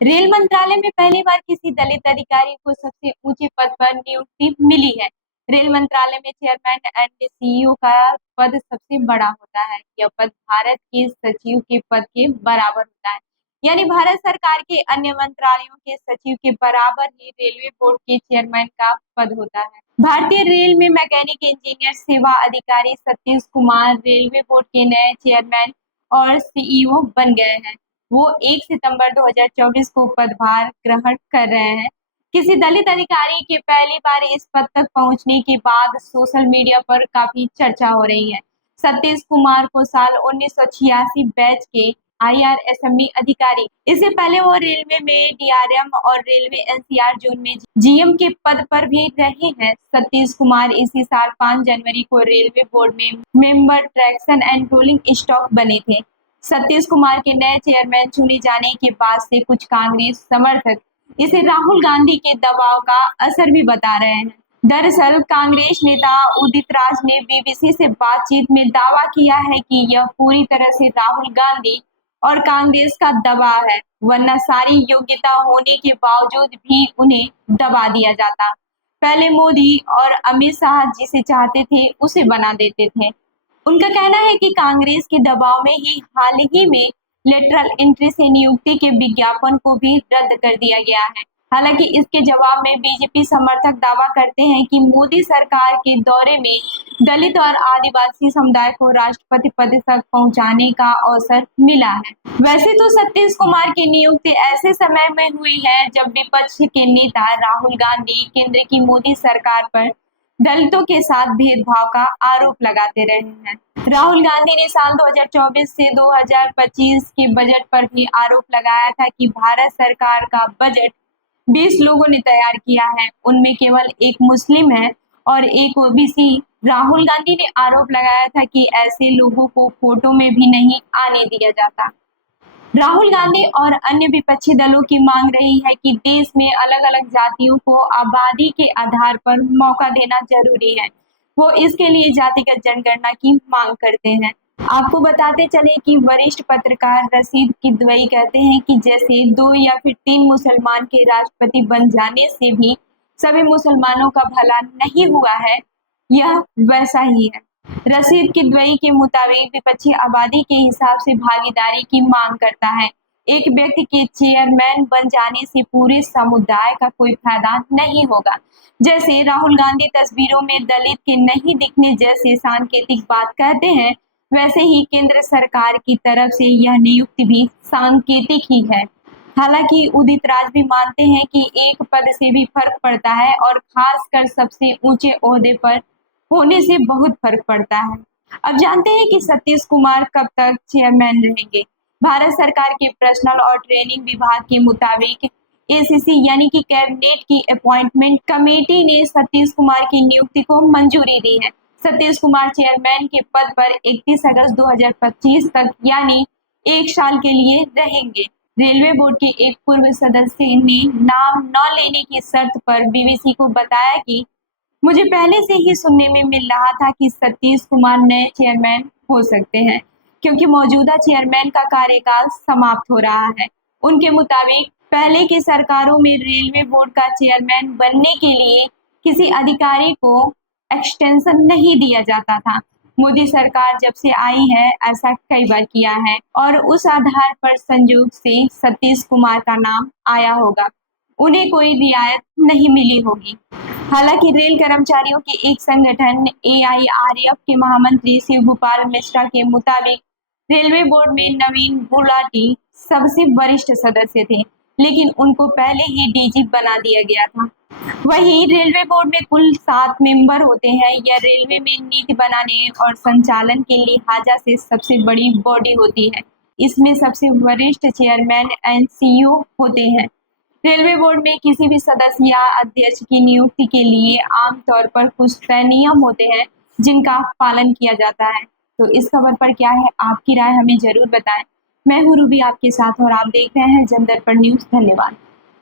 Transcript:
Rail मंत्रालय में पहली बार किसी दलित अधिकारी को सबसे ऊंचे पद पर नियुक्ति मिली है। रेल मंत्रालय में चेयरमैन एंड सीईओ का पद सबसे बड़ा होता है। यह पद भारत के सचिव के पद के बराबर होता है। यानी भारत सरकार के अन्य मंत्रालयों के सचिव के बराबर ही रेलवे बोर्ड के चेयरमैन का पद होता है। भारतीय रेल में मैकेनिक इंजीनियर सेवा अधिकारी सतीश कुमार रेलवे बोर्ड के नए चेयरमैन और सीईओ बन गए हैं। वो 1 सितंबर 2024 को पदभार ग्रहण कर रहे हैं। किसी दलित अधिकारी के पहली बार इस पद तक पहुंचने के बाद सोशल मीडिया पर काफी चर्चा हो रही है। सतीश कुमार को साल 1986 बैच के IRSME अधिकारी, इससे पहले वो रेलवे में DRM और रेलवे NCR जोन में GM के पद पर भी रहे हैं। सतीश कुमार इसी साल 5 जनवरी को रेलवे बोर्ड में member traction and rolling stock बने थे। सतीश कुमार के नए चेयरमैन चुने जाने के बाद से कुछ कांग्रेस समर्थक इसे राहुल गांधी के दबाव का असर भी बता रहे हैं। दरअसल कांग्रेस नेता उदित राज ने BBC से बातचीत में दावा किया है कि यह पूरी तरह से राहुल गांधी और कांग्रेस का दबाव है, वरना सारी योग्यता होने के बावजूद भी उन्हें दबा दिया जाता। पहले मोदी और अमित शाह जिसे चाहते थे उसे बना देते थे। उनका कहना है कि कांग्रेस के दबाव में ही हाल ही में लेटरल एंट्री से नियुक्ति के विज्ञापन को भी रद्द कर दिया गया है। हालांकि इसके जवाब में बीजेपी समर्थक दावा करते हैं कि मोदी सरकार के दौरे में दलित और आदिवासी समुदाय को राष्ट्रपति पद तक पहुंचाने का अवसर मिला है। वैसे तो सतीश कुमार की नियुक्ति ऐसे समय में हुई है जब विपक्ष के नेता राहुल गांधी केंद्र की मोदी सरकार पर दलितों के साथ भेदभाव का आरोप लगाते रहे हैं। राहुल गांधी ने साल 2024 से 2025 के बजट पर भी आरोप लगाया था कि भारत सरकार का बजट 20 लोगों ने तैयार किया है, उनमें केवल एक मुस्लिम है और एक ओबीसी। राहुल गांधी ने आरोप लगाया था कि ऐसे लोगों को फोटो में भी नहीं आने दिया जाता। राहुल गांधी और अन्य विपक्षी दलों की मांग रही है कि देश में अलग अलग जातियों को आबादी के आधार पर मौका देना जरूरी है। वो इसके लिए जातिगत जनगणना की मांग करते हैं। आपको बताते चले कि वरिष्ठ पत्रकार रशीद किदवई कहते हैं कि जैसे 2 या फिर 3 मुसलमान के राष्ट्रपति बन जाने से भी सभी मुसलमानों का भला नहीं हुआ है, यह वैसा ही है। रशीद किदवई के मुताबिक विपक्षी आबादी के हिसाब से भागीदारी की मांग करता है। एक व्यक्ति के चेयरमैन बन जाने से पूरे समुदाय का कोई फायदा नहीं होगा। जैसे राहुल गांधी तस्वीरों में दलित के नहीं दिखने जैसे सांकेतिक बात कहते हैं, वैसे ही केंद्र सरकार की तरफ से यह नियुक्ति भी सांकेतिक ही है। हालांकि उदित राज भी मानते हैं कि एक पद से भी फर्क पड़ता है और खासकर सबसे ऊंचे ओहदे पर होने से बहुत फर्क पड़ता है। अब जानते हैं कि सतीश कुमार कब तक चेयरमैन रहेंगे। भारत सरकार के पर्सनल और ट्रेनिंग विभाग के मुताबिक ACC यानी कि कैबिनेट की अपॉइंटमेंट कमेटी ने सतीश कुमार की नियुक्ति को मंजूरी दी है। सतीश कुमार चेयरमैन के पद पर 31 अगस्त 2025 तक यानी 1 साल के लिए रहेंगे। रेलवे बोर्ड के एक पूर्व सदस्य ने नाम न लेने की शर्त पर BBC को बताया कि मुझे पहले से ही सुनने में मिल रहा था कि सतीश कुमार नए चेयरमैन हो सकते हैं, क्योंकि मौजूदा चेयरमैन का कार्यकाल समाप्त हो रहा है। उनके मुताबिक पहले की सरकारों में रेलवे बोर्ड का चेयरमैन बनने के लिए किसी अधिकारी को एक्सटेंशन नहीं दिया जाता था। मोदी सरकार जब से आई है ऐसा कई बार किया है और उस आधार पर संयोग से सतीश कुमार का नाम आया होगा, उन्हें कोई रियायत नहीं मिली होगी। हालांकि रेल कर्मचारियों के एक संगठन AIRF के महामंत्री शिव भूपाल मिश्रा के मुताबिक रेलवे बोर्ड में नवीन गुलाटी सबसे वरिष्ठ सदस्य थे, लेकिन उनको पहले ही DG बना दिया गया था। वहीं रेलवे बोर्ड में कुल 7 मेंबर होते हैं। यह रेलवे में नीति बनाने और संचालन के लिहाजा से सबसे बड़ी बॉडी होती है। इसमें सबसे वरिष्ठ चेयरमैन एंड CEO होते हैं। रेलवे बोर्ड में किसी भी सदस्य या अध्यक्ष की नियुक्ति के लिए आमतौर पर कुछ तय नियम होते हैं जिनका पालन किया जाता है। तो इस खबर पर क्या है आपकी राय, हमें जरूर बताएं। मैं हूं रूबी आपके साथ और आप देख रहे हैं जनदर्पण न्यूज। धन्यवाद।